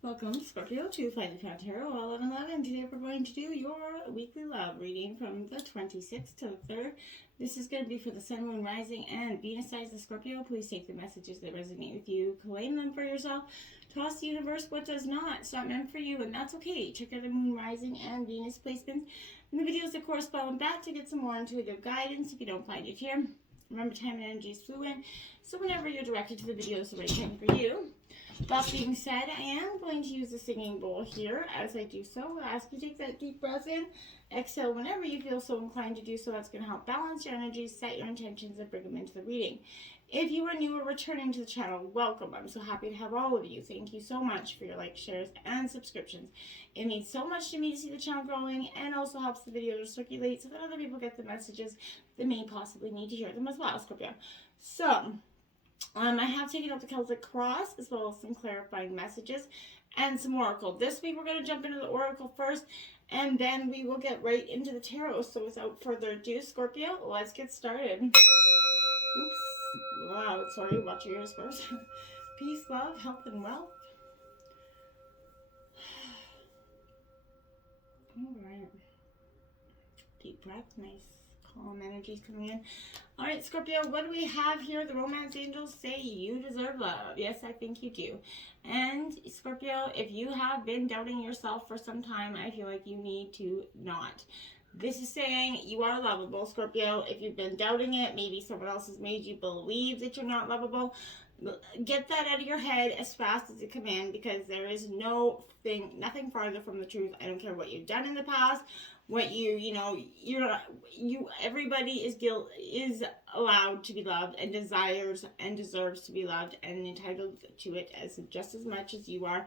Welcome, Scorpio, to Untitled Chapter 1111. Today we're going to do your weekly love reading from the 26th to the 3rd. This is going to be for the Sun, Moon, Rising, and Venus signs of Scorpio. Please take the messages that resonate with you, claim them for yourself, toss the universe what does not. It's not meant for you, and that's okay. Check out the Moon, Rising, and Venus placements in the videos that correspond with that to get some more intuitive guidance if you don't find it here. Remember, time and energy is fluid, so whenever you're directed to the video, it's the right time for you. That being said, I am going to use the singing bowl here. As I do so, I'll ask you to take that deep breath in. Exhale whenever you feel so inclined to do so. That's going to help balance your energies, set your intentions, and bring them into the reading. If you are new or returning to the channel, welcome. I'm so happy to have all of you. Thank you so much for your likes, shares, and subscriptions. It means so much to me to see the channel growing, and also helps the video to circulate so that other people get the messages that may possibly need to hear them as well, Scorpio. So, I have taken out the Celtic Cross as well as some clarifying messages and some Oracle. This week we're going to jump into the Oracle first, and then we will get right into the Tarot. So without further ado, Scorpio, let's get started. Oops. Wow, sorry, watch your ears first. Peace, love, health, and wealth. Alright. Deep breath, nice. Calm energies coming in. All right, Scorpio, what do we have here? The romance angels say you deserve love. Yes, I think you do. And Scorpio, if you have been doubting yourself for some time, I feel like you need to not. This is saying you are lovable, Scorpio. If you've been doubting it, maybe someone else has made you believe that you're not lovable. Get that out of your head as fast as you can, because there is nothing farther from the truth. I don't care what you've done in the past, what everybody is allowed to be loved and desires and deserves to be loved and entitled to it just as much as you are.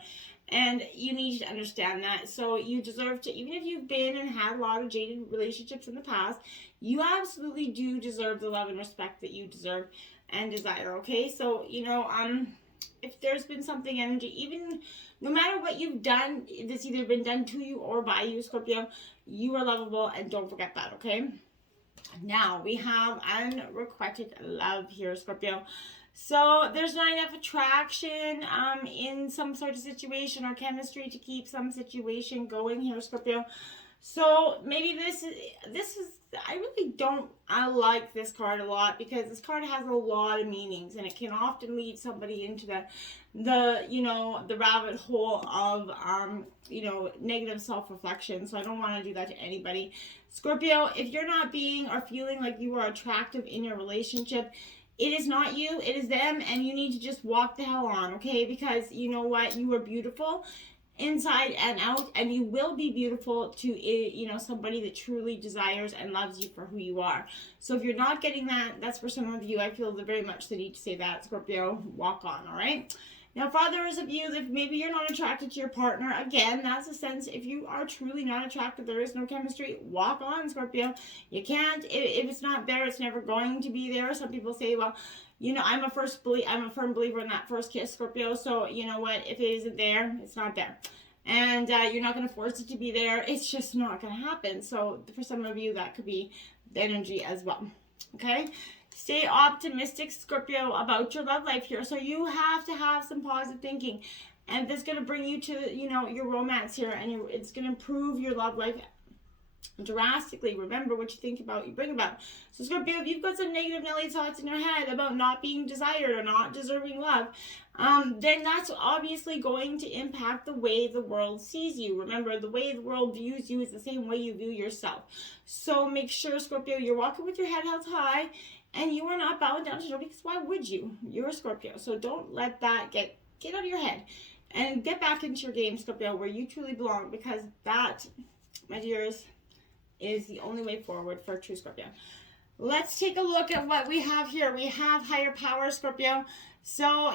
And you need to understand that. So you deserve to, even if you've been and had a lot of jaded relationships in the past, you absolutely do deserve the love and respect that you deserve and desire, okay? So, if there's been something energy, even no matter what you've done, it's either been done to you or by you, Scorpio, you are lovable, and don't forget that, okay? Now, we have unrequited love here, Scorpio. So, there's not enough attraction in some sort of situation or chemistry to keep some situation going here, Scorpio. So maybe this is I like this card a lot, because this card has a lot of meanings, and it can often lead somebody into the rabbit hole of negative self-reflection. So I don't want to do that to anybody. Scorpio, if you're not being or feeling like you are attractive in your relationship, it is not you, it is them, and you need to just walk the hell on, okay? Because you know what? You are beautiful inside and out, and you will be beautiful to somebody that truly desires and loves you for who you are. So if you're not getting that, that's for some of you. I feel very much the need to say that, Scorpio. Walk on, all right? Now, for others of you that maybe you're not attracted to your partner, again, that's a sense. If you are truly not attracted, there is no chemistry, walk on, Scorpio. You can't. If it's not there, it's never going to be there. Some people say, well, I'm a firm believer in that first kiss, Scorpio. So you know what? If it isn't there, it's not there. And you're not going to force it to be there. It's just not going to happen. So for some of you, that could be the energy as well. Okay? Stay optimistic, Scorpio, about your love life here. So you have to have some positive thinking. And that's going to bring you to, your romance here. And it's going to improve your love life drastically. Remember, what you think about, you bring about. So Scorpio, if you've got some negative Nelly thoughts in your head about not being desired or not deserving love, then that's obviously going to impact the way the world sees you. Remember, the way the world views you is the same way you view yourself. So make sure, Scorpio, you're walking with your head held high, and you are not bowing down to nobody, because why would you? You're a Scorpio, so don't let that get out of your head, and get back into your game, Scorpio, where you truly belong, because that, my dears, is the only way forward for a true Scorpio. Let's take a look at what we have here. We have higher power, Scorpio. So,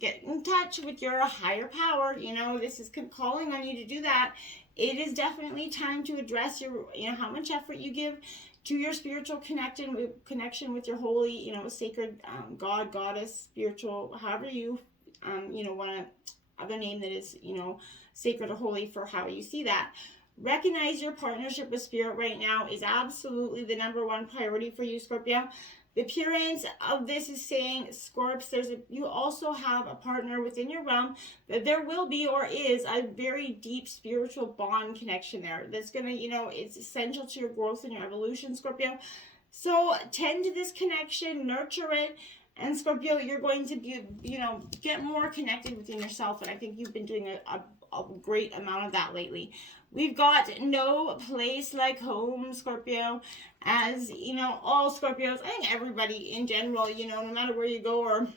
get in touch with your higher power. This is calling on you to do that. It is definitely time to address your, how much effort you give to your spiritual connection with your holy, sacred God, goddess, spiritual, however you, want to have a name that is, sacred or holy for how you see that. Recognize your partnership with spirit right now is absolutely the #1 priority for you, Scorpio. The appearance of this is saying, Scorps, you also have a partner within your realm, that there will be or is a very deep spiritual bond connection there. That's going to, it's essential to your growth and your evolution, Scorpio. So tend to this connection, nurture it. And Scorpio, you're going to be, get more connected within yourself. And I think you've been doing a great amount of that lately. We've got no place like home, Scorpio. As, all Scorpios, I think everybody in general, no matter where you go or,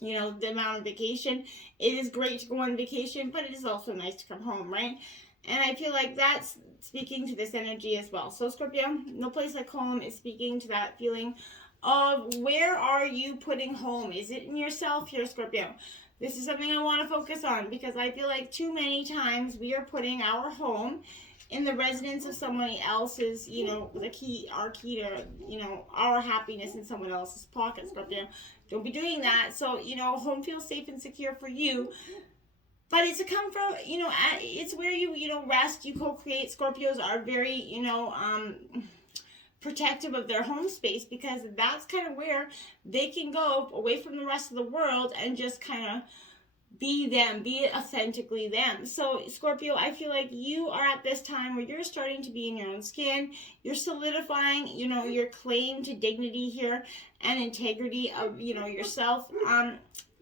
the amount of vacation, it is great to go on vacation, but it is also nice to come home, right? And I feel like that's speaking to this energy as well. So Scorpio, no place like home is speaking to that feeling of where are you putting home? Is it in yourself here, Scorpio? This is something I want to focus on because I feel like too many times we are putting our home in the residence of somebody else's, our key to, our happiness in someone else's pocket, Scorpio. Don't be doing that. So, home feels safe and secure for you. But it's a comfort, it's where you, rest, you co-create. Scorpios are very, protective of their home space because that's kind of where they can go away from the rest of the world and just kind of be them, be authentically them. So Scorpio, I feel like you are at this time where you're starting to be in your own skin. You're solidifying, your claim to dignity here and integrity of, yourself.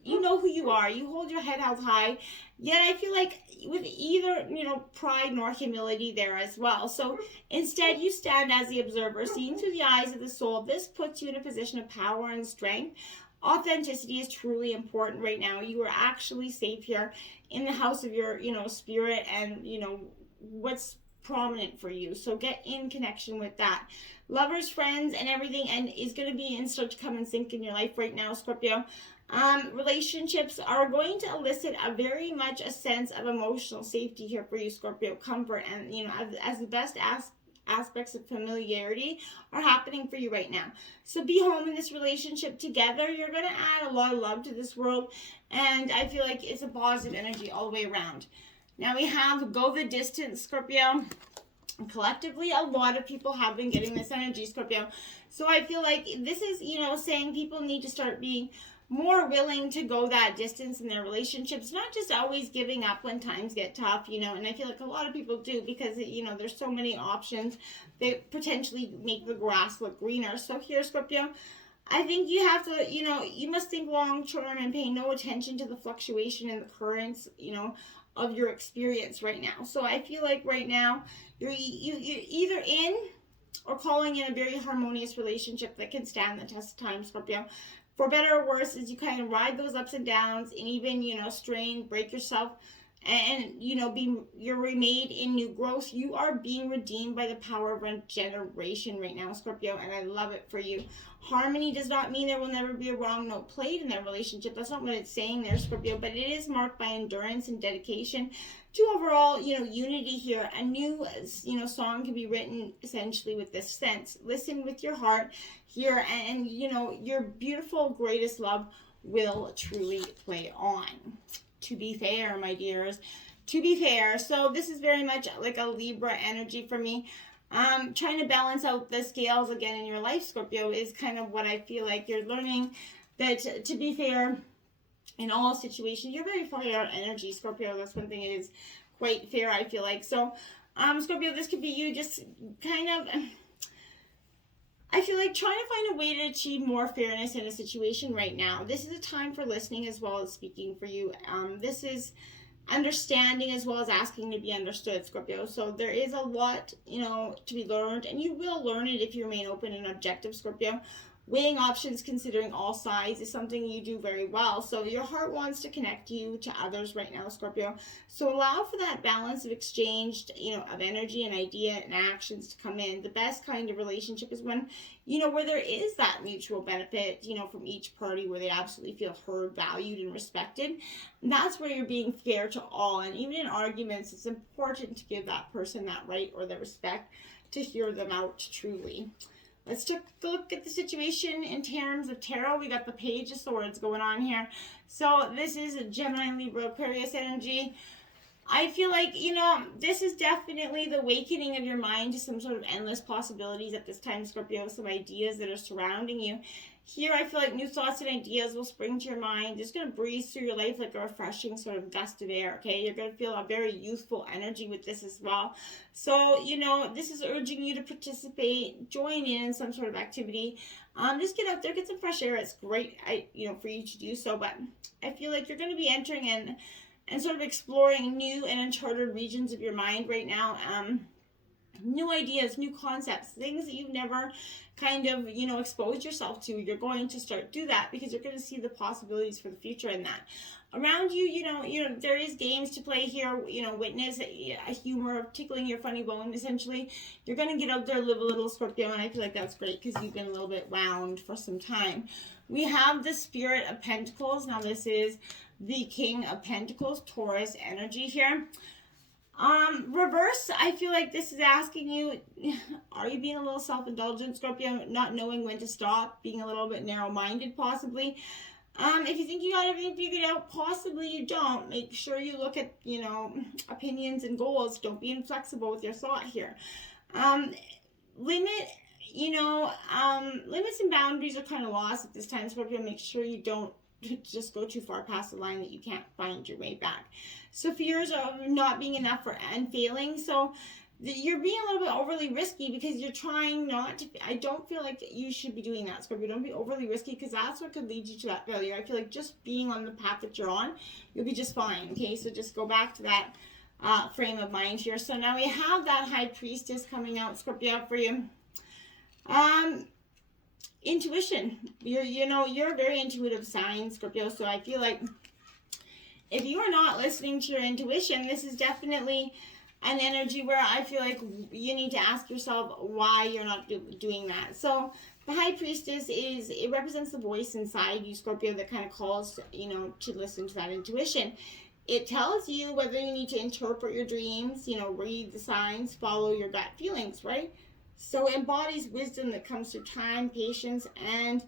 You know who you are. You hold your head held high. Yet I feel like with either, pride nor humility there as well. So instead you stand as the observer, seeing through the eyes of the soul. This puts you in a position of power and strength. Authenticity is truly important right now. You are actually safe here in the house of your, spirit and, what's prominent for you. So get in connection with that. Lovers, friends, and everything, and is going to be in start to come and sink in your life right now, Scorpio. Relationships are going to elicit a very much a sense of emotional safety here for you, Scorpio. Comfort and, as the best aspects of familiarity are happening for you right now. So be home in this relationship together. You're going to add a lot of love to this world, and I feel like it's a positive energy all the way around. Now we have go the distance, Scorpio. And collectively, a lot of people have been getting this energy, Scorpio. So I feel like this is, saying people need to start being more willing to go that distance in their relationships, not just always giving up when times get tough, and I feel like a lot of people do because, there's so many options that potentially make the grass look greener. So here, Scorpio, I think you have to, you must think long term and pay no attention to the fluctuation in the currents, of your experience right now. So I feel like right now you're either in or calling in a very harmonious relationship that can stand the test of time, Scorpio. For better or worse, as you kind of ride those ups and downs and even, strain, break yourself and, you're remade in new growth. You are being redeemed by the power of regeneration right now, Scorpio, and I love it for you. Harmony does not mean there will never be a wrong note played in their relationship. That's not what it's saying there, Scorpio, but it is marked by endurance and dedication to overall, unity here. A new, song can be written essentially with this sense. Listen with your heart here, and, your beautiful, greatest love will truly play on. To be fair, my dears, to be fair. So this is very much like a Libra energy for me. Trying to balance out the scales again in your life, Scorpio, is kind of what I feel like you're learning, that to be fair in all situations. You're very fair energy, Scorpio. That's one thing, it is quite fair, I feel like. So, Scorpio, this could be you just kind of, I feel like trying to find a way to achieve more fairness in a situation right now. This is a time for listening as well as speaking for you. This is understanding as well as asking to be understood, Scorpio. So there is a lot, to be learned, and you will learn it if you remain open and objective, Scorpio. Weighing options, considering all sides, is something you do very well. So your heart wants to connect you to others right now, Scorpio. So allow for that balance of exchange, of energy and idea and actions to come in. The best kind of relationship is when, where there is that mutual benefit, from each party, where they absolutely feel heard, valued, and respected. And that's where you're being fair to all. And even in arguments, it's important to give that person that right or the respect to hear them out truly. Let's take a look at the situation in terms of tarot. We got the Page of Swords going on here. So this is a Gemini, Libra, Aquarius energy. I feel like, this is definitely the awakening of your mind to some sort of endless possibilities at this time, Scorpio, some ideas that are surrounding you. Here, I feel like new thoughts and ideas will spring to your mind. It's going to breeze through your life like a refreshing sort of gust of air, okay? You're going to feel a very youthful energy with this as well. So, this is urging you to participate, join in some sort of activity. Just get out there, get some fresh air. It's great, for you to do so. But I feel like you're going to be entering in and sort of exploring new and uncharted regions of your mind right now. New ideas, new concepts, things that you've never kind of, exposed yourself to. You're going to start do that because you're going to see the possibilities for the future in that. Around you, there is games to play here, witness a humor of tickling your funny bone, essentially. You're going to get out there, live a little, Scorpio, and I feel like that's great because you've been a little bit wound for some time. We have the Spirit of Pentacles. Now, this is the King of Pentacles, Taurus energy here. Reverse, I feel like this is asking you, are you being a little self-indulgent, Scorpio, not knowing when to stop, being a little bit narrow-minded, possibly? If you think you got everything figured out, possibly you don't. Make sure you look at, opinions and goals. Don't be inflexible with your thought here. Limits and boundaries are kind of lost at this time, Scorpio. Make sure you don't just go too far past the line that you can't find your way back. So fears of not being enough and failing. So you're being a little bit overly risky because you're trying not to. I don't feel like you should be doing that, Scorpio. Don't be overly risky because that's what could lead you to that failure. I feel like just being on the path that you're on, you'll be just fine. Okay, so just go back to that frame of mind here. So now we have that High Priestess coming out, Scorpio, for you. Intuition. You're a very intuitive sign, Scorpio. So I feel like if you are not listening to your intuition, this is definitely an energy where I feel like you need to ask yourself why you're not doing that. So the High Priestess it represents the voice inside you, Scorpio, that kind of calls, to listen to that intuition. It tells you whether you need to interpret your dreams, read the signs, follow your gut feelings, right? So it embodies wisdom that comes through time, patience, and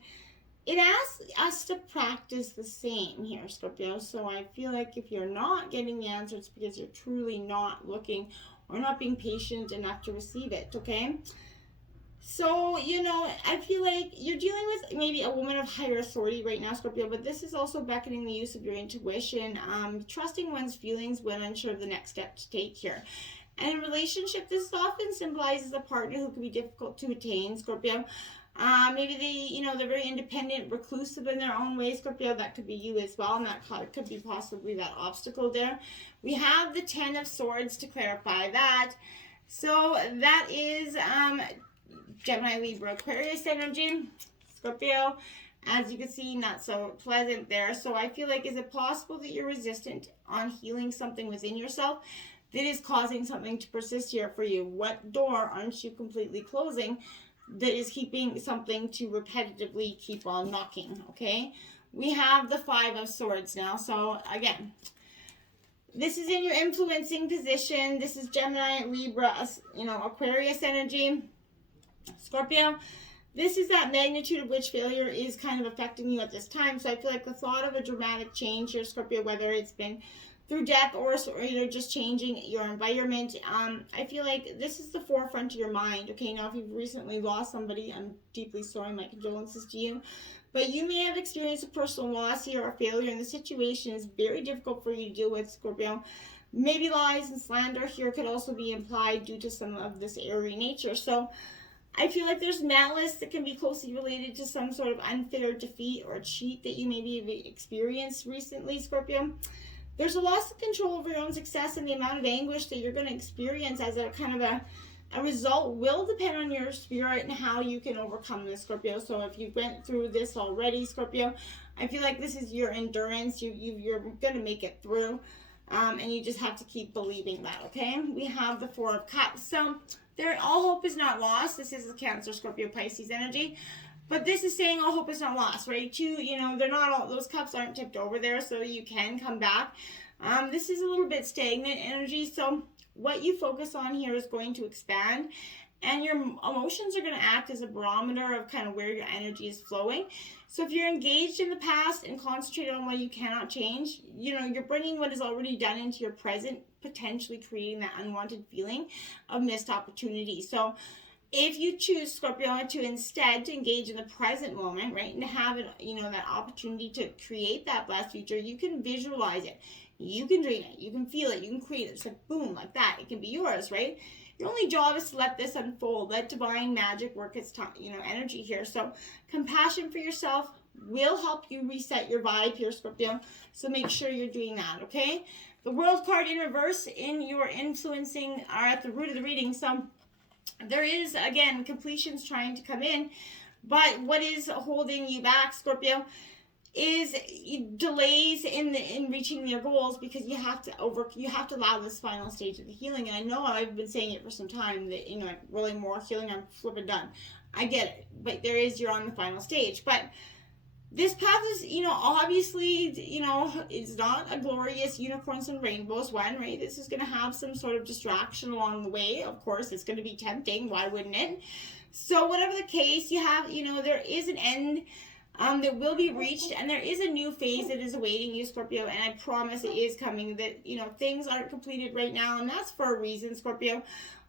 it asks us to practice the same here, Scorpio. So I feel like if you're not getting the answer, it's because you're truly not looking or not being patient enough to receive it, okay? So, I feel like you're dealing with maybe a woman of higher authority right now, Scorpio, but this is also beckoning the use of your intuition, trusting one's feelings when unsure of the next step to take here. And in relationship, this often symbolizes a partner who can be difficult to attain, Scorpio. Maybe they're very independent, reclusive in their own way, Scorpio. That could be you as well, and that could be possibly that obstacle there. We have the 10 of Swords to clarify that. So that is Gemini, Libra, Aquarius energy, Scorpio. As you can see, not so pleasant there. So I feel like, is it possible that you're resistant on healing something within yourself that is causing something to persist here for you? What door aren't you completely closing that is keeping something to repetitively keep on knocking, okay? We have the 5 of Swords now. So again, this is in your influencing position. This is Gemini, Libra, Aquarius energy, Scorpio. This is that magnitude of which failure is kind of affecting you at this time. So I feel like the thought of a dramatic change here, Scorpio, whether it's been through death or just changing your environment, I feel like this is the forefront of your mind. Okay, now if you've recently lost somebody, I'm deeply sorry, my condolences to you. But you may have experienced a personal loss here or failure, and the situation is very difficult for you to deal with, Scorpio. Maybe lies and slander here could also be implied due to some of this airy nature. So I feel like there's malice that can be closely related to some sort of unfair defeat or cheat that you maybe have experienced recently, Scorpio. There's a loss of control over your own success, and the amount of anguish that you're going to experience as a kind of a result will depend on your spirit and how you can overcome this, Scorpio. So if you went through this already, Scorpio, I feel like this is your endurance. You're going to make it through, and you just have to keep believing that, okay? We have the 4 of Cups. So all hope is not lost. This is the Cancer, Scorpio, Pisces energy. But this is saying all hope is not lost, right? They're not all, those cups aren't tipped over there, so you can come back. This is a little bit stagnant energy, so what you focus on here is going to expand. and your emotions are going to act as a barometer of kind of where your energy is flowing. So if you're engaged in the past and concentrated on what you cannot change, you're bringing what is already done into your present, potentially creating that unwanted feeling of missed opportunity. So if you choose, Scorpio, to instead to engage in the present moment, right, and to have it, that opportunity to create that blessed future, you can visualize it, you can dream it, you can feel it, you can create it. It's like boom, like that. It can be yours, right? Your only job is to let this unfold, let divine magic work its time, energy here. So compassion for yourself will help you reset your vibe here, Scorpio. So make sure you're doing that, okay? The World card in reverse in your influencing are at the root of the reading. So there is, again, completions trying to come in, but what is holding you back, Scorpio, is delays in reaching your goals, because you have to allow this final stage of the healing. And I know I've been saying it for some time that really more healing, I'm flipping done. I get it, but you're on the final stage. But this path is, obviously, it's not a glorious unicorns and rainbows one, right? This is going to have some sort of distraction along the way. Of course, it's going to be tempting. Why wouldn't it? So whatever the case, you have, there is an end that will be reached, and there is a new phase that is awaiting you, Scorpio, and I promise it is coming. That, things aren't completed right now, and that's for a reason, Scorpio.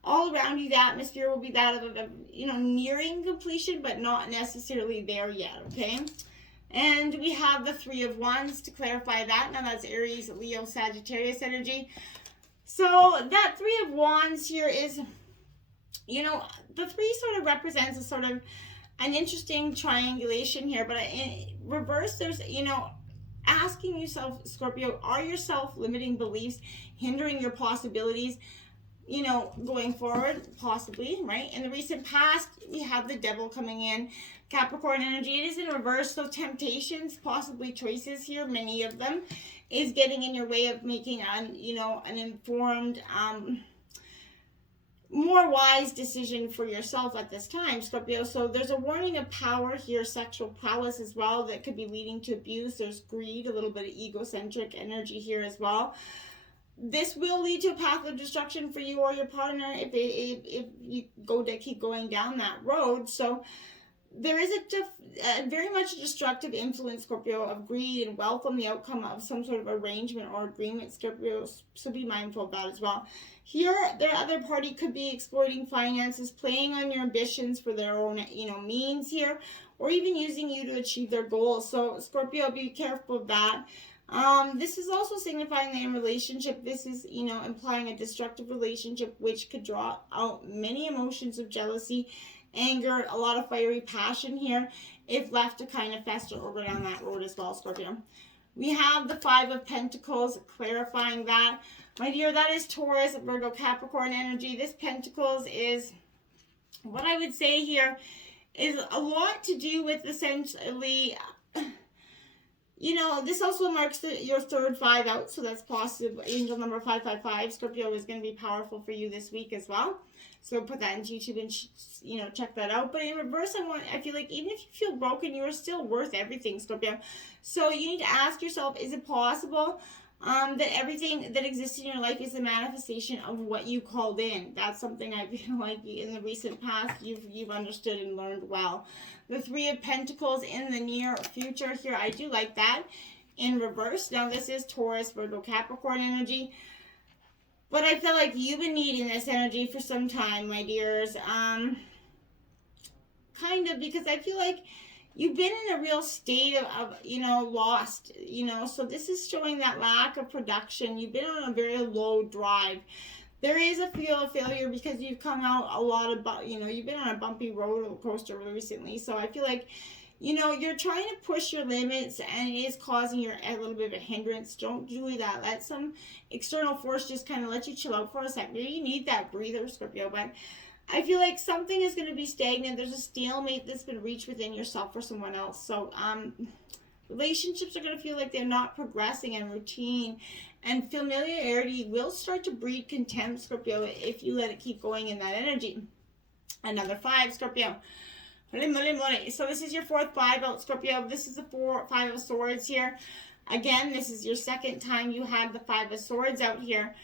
All around you, the atmosphere will be that of nearing completion, but not necessarily there yet, okay? And we have the Three of Wands to clarify that. Now that's Aries, Leo, Sagittarius energy. So that Three of Wands here is, the three sort of represents a sort of an interesting triangulation here, but in reverse, there's, asking yourself, Scorpio, are your self-limiting beliefs hindering your possibilities, going forward? Possibly, right? In the recent past, we have the Devil coming in, Capricorn energy. It is in reverse, so temptations, possibly choices here, many of them, is getting in your way of making an informed, more wise decision for yourself at this time, Scorpio. So there's a warning of power here, sexual prowess as well, that could be leading to abuse. There's greed, a little bit of egocentric energy here as well. This will lead to a path of destruction for you or your partner if you keep going down that road. So there is a very much destructive influence, Scorpio, of greed and wealth on the outcome of some sort of arrangement or agreement, Scorpio. So be mindful of that as well. Here, the other party could be exploiting finances, playing on your ambitions for their own, means here, or even using you to achieve their goals. So, Scorpio, be careful of that. This is also signifying that in relationship, this is, implying a destructive relationship, which could draw out many emotions of jealousy, anger, a lot of fiery passion here, if left to kind of fester or go down that road as well, Scorpio. We have the Five of Pentacles, clarifying that. My dear, that is Taurus, Virgo, Capricorn energy. This Pentacles is, what I would say here, is a lot to do with essentially, this also marks your third five out, so that's possible. Angel number 555, Scorpio, is going to be powerful for you this week as well. So put that into YouTube and, check that out. But in reverse, I feel like even if you feel broken, you are still worth everything, Scorpio. So you need to ask yourself, is it possible that everything that exists in your life is a manifestation of what you called in? That's something I feel like in the recent past you've understood and learned well. The Three of Pentacles in the near future here, I do like that. In reverse, now this is Taurus, Virgo, Capricorn energy. But I feel like you've been needing this energy for some time, my dears. Kind of, because I feel like you've been in a real state of lost, so this is showing that lack of production. You've been on a very low drive. There is a feel of failure because you've come out a lot about, you've been on a bumpy roller coaster recently. So I feel like, you're trying to push your limits and it is causing you a little bit of a hindrance. Don't do that. Let some external force just kind of let you chill out for a second. You need that breather, Scorpio, but I feel like something is going to be stagnant. There's a stalemate that's been reached within yourself for someone else. So relationships are going to feel like they're not progressing, and routine and familiarity will start to breed contempt, Scorpio, if you let it keep going in that energy. Another 5, Scorpio. So this is your fourth 5 out, Scorpio. This is the 5 of Swords here. Again, this is your second time you had the 5 of Swords out here.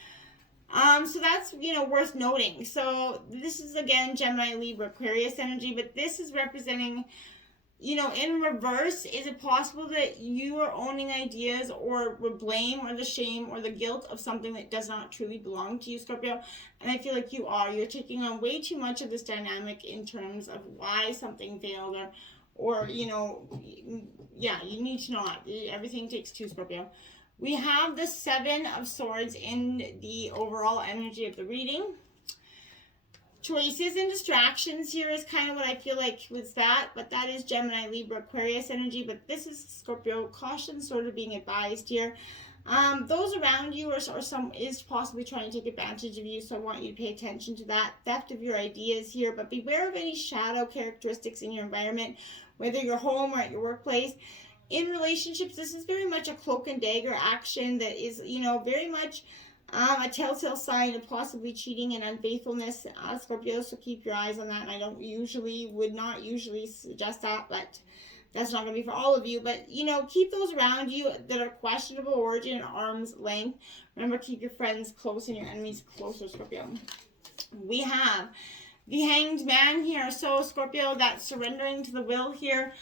So that's, worth noting. So this is, again, Gemini, Libra, Aquarius energy, but this is representing, in reverse. Is it possible that you are owning ideas or the blame or the shame or the guilt of something that does not truly belong to you, Scorpio? And I feel like you're taking on way too much of this dynamic in terms of why something failed, or yeah, you need to not. Everything takes two, Scorpio. We have the Seven of Swords in the overall energy of the reading. Choices and distractions here is kind of what I feel like with that, but that is Gemini, Libra, Aquarius energy. But this is Scorpio. Caution sort of being advised here. Those around you is possibly trying to take advantage of you, so I want you to pay attention to that. Theft of your ideas here, but beware of any shadow characteristics in your environment, whether you're home or at your workplace. In relationships, this is very much a cloak and dagger action that is, very much a telltale sign of possibly cheating and unfaithfulness, Scorpio, so keep your eyes on that. And I would not usually suggest that, but that's not going to be for all of you. But, keep those around you that are questionable origin at arm's length. Remember, keep your friends close and your enemies closer, Scorpio. We have the Hanged Man here. So, Scorpio, that's surrendering to the will here.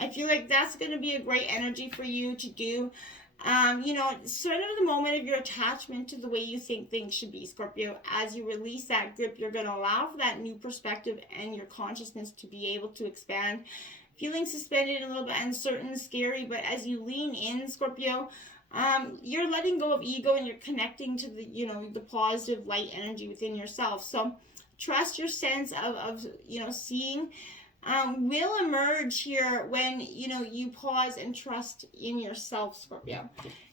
I feel like that's going to be a great energy for you to do. Surrender the moment of your attachment to the way you think things should be, Scorpio. As you release that grip, you're going to allow for that new perspective and your consciousness to be able to expand. Feeling suspended, a little bit uncertain, scary, but as you lean in, Scorpio, you're letting go of ego and you're connecting to the positive light energy within yourself. So trust your sense of seeing will emerge here when you pause and trust in yourself, Scorpio.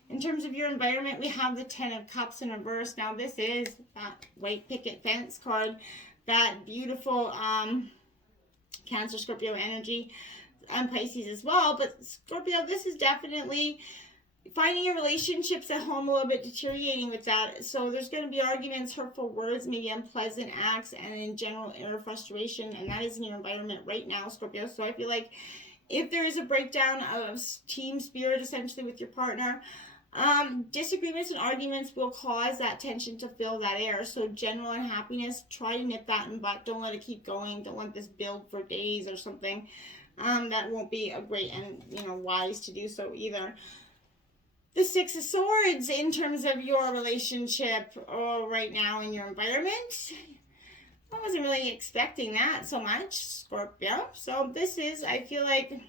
In terms of your environment, we have the Ten of Cups in reverse. Now this is that white picket fence card, that beautiful Cancer, Scorpio energy, and Pisces as well. But Scorpio, this is definitely finding your relationships at home a little bit deteriorating with that. So there's going to be arguments, hurtful words, maybe unpleasant acts, and in general inner frustration, and that is in your environment right now, Scorpio. So I feel like if there is a breakdown of team spirit essentially with your partner, disagreements and arguments will cause that tension to fill that air. So general unhappiness, try to nip that in the butt. Don't let it keep going. Don't let this build for days or something. That won't be a great and wise to do so either. The Six of Swords in terms of your relationship right now in your environment. I wasn't really expecting that so much, Scorpio. So this is, I feel like,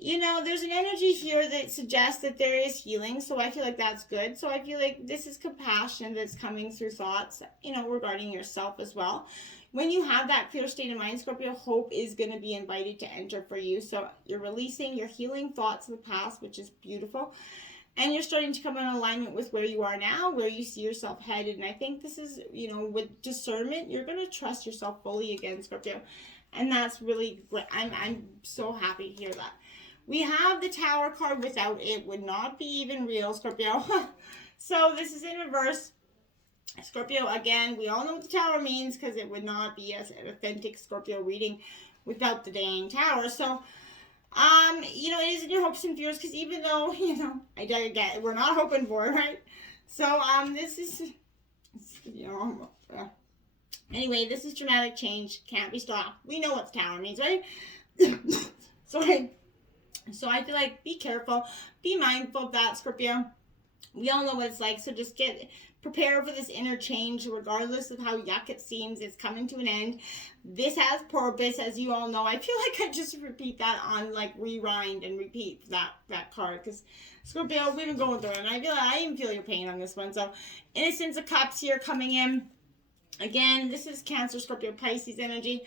there's an energy here that suggests that there is healing. So I feel like that's good. So I feel like this is compassion that's coming through thoughts, regarding yourself as well. When you have that clear state of mind, Scorpio, hope is going to be invited to enter for you. So you're releasing, you're healing thoughts of the past, which is beautiful. And you're starting to come in alignment with where you are now, where you see yourself headed. And I think this is, with discernment, you're going to trust yourself fully again, Scorpio. And that's really great. I'm so happy to hear that. We have the Tower card. Without it would not be even real, Scorpio. So this is in reverse. Scorpio, again, we all know what the Tower means because it would not be an authentic Scorpio reading without the dang Tower. So, it is in your hopes and fears because even though, I get it, we're not hoping for it, right? So, this is, anyway, this is dramatic change. Can't be stopped. We know what the Tower means, right? Sorry. So I feel like be careful. Be mindful of that, Scorpio. We all know what it's like, so just prepare for this interchange, regardless of how yuck it seems. It's coming to an end. This has purpose, as you all know. I feel like I just repeat that on, rewind and repeat that card, because Scorpio, we've been going through it, and I even feel your pain on this one. So, Innocence of Cups here coming in. Again, this is Cancer, Scorpio, Pisces energy.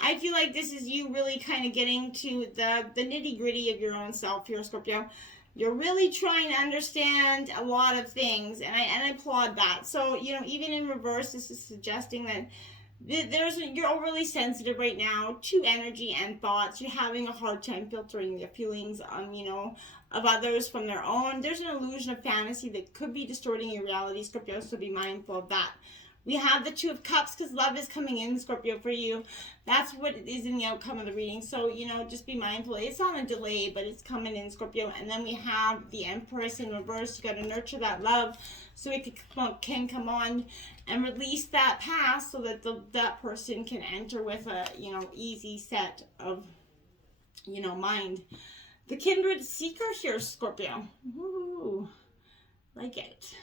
I feel like this is you really kind of getting to the nitty-gritty of your own self here, Scorpio. You're really trying to understand a lot of things, and I applaud that. So, even in reverse, this is suggesting that you're overly sensitive right now to energy and thoughts. You're having a hard time filtering the feelings, of others from their own. There's an illusion of fantasy that could be distorting your reality, Scorpio, so be mindful of that. We have the Two of Cups because love is coming in, Scorpio, for you. That's what is in the outcome of the reading. So, you know, just be mindful. It's on a delay, but it's coming in, Scorpio. And then we have the Empress in reverse. You got to nurture that love so it can come on and release that past so that that person can enter with a, you know, easy set of, you know, mind. The Kindred Seeker here, Scorpio. Ooh, like it.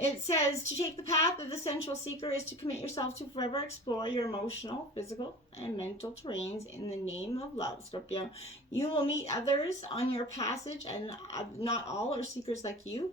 It says, to take the path of the sensual seeker is to commit yourself to forever explore your emotional, physical, and mental terrains in the name of love, Scorpio. You will meet others on your passage, and not all are seekers like you.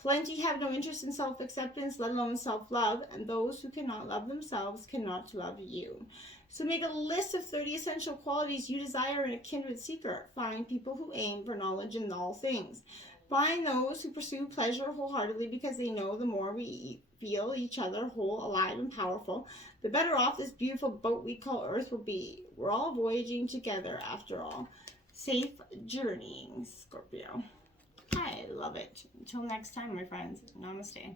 Plenty have no interest in self-acceptance, let alone self-love, and those who cannot love themselves cannot love you. So make a list of 30 essential qualities you desire in a kindred seeker. Find people who aim for knowledge in all things. Find those who pursue pleasure wholeheartedly because they know the more we feel each other whole, alive, and powerful, the better off this beautiful boat we call Earth will be. We're all voyaging together after all. Safe journeying, Scorpio. I love it. Until next time, my friends. Namaste.